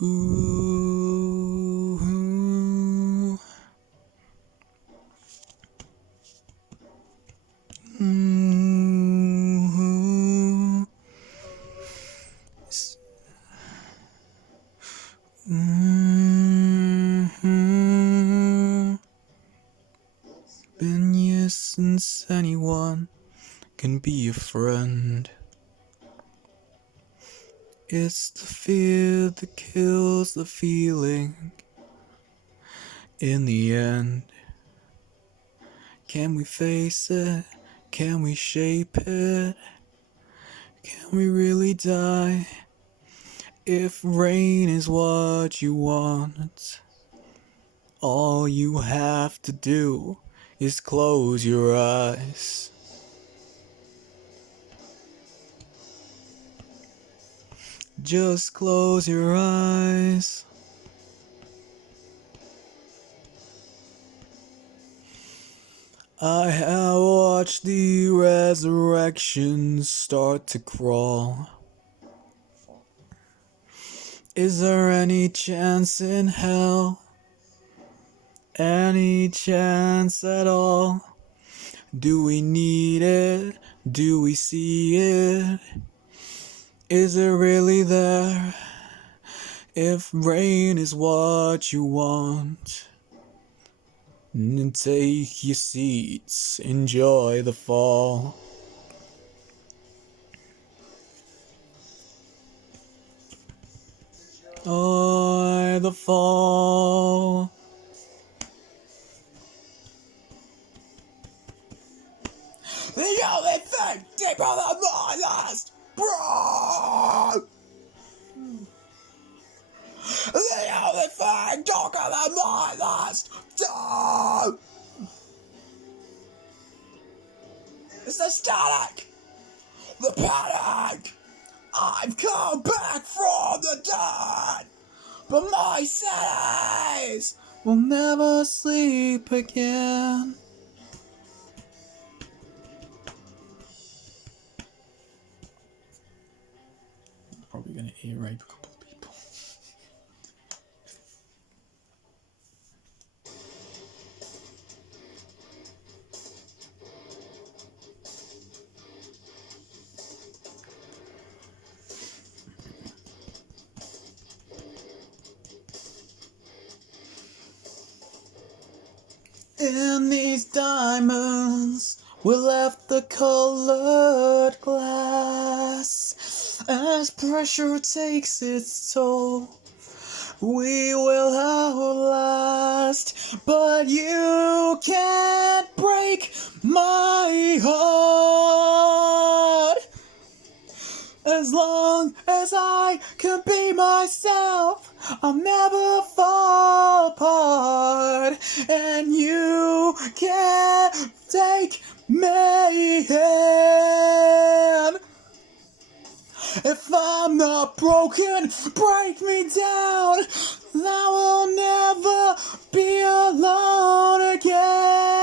Ooh. Ooh. Been years since anyone can be a friend. It's the fear that kills the feeling. In the end, can we face it? Can we shape it? Can we really die? If rain is what you want, all you have to do is close your eyes. Just close your eyes. I have watched the resurrection start to crawl. Is there any chance in hell? Any chance at all? Do we need it? Do we see it? Is it really there? If rain is what you want, then take your seats, enjoy the fall. Oh, the fall. The only thing deeper than my last breath. The only thing darker than my last day. It's the static, the panic. I've come back from the dead, but my cities will never sleep again. Probably gonna ear rape a couple of people. In these diamonds, we left the colored glass. As pressure takes its toll, we will outlast. But you can't break my heart. As long as I can be myself, I'll never fall apart. And you can't take me in. If I'm not broken, break me down. I will never be alone again.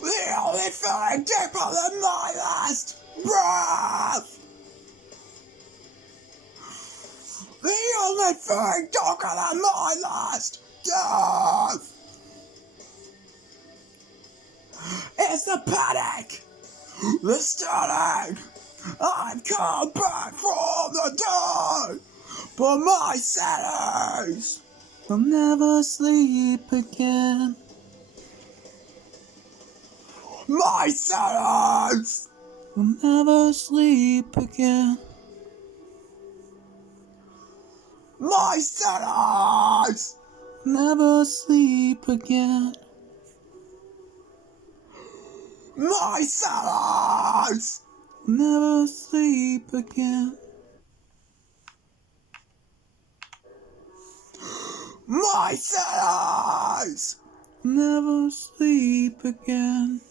The only thing deeper than my last breath. The only thing darker than my last death. It's the panic, the static. I've come back from the dead, but my cities will never sleep again. My cities will never sleep again. My cities never sleep again. My cities never sleep again. My sad eyes never sleep again.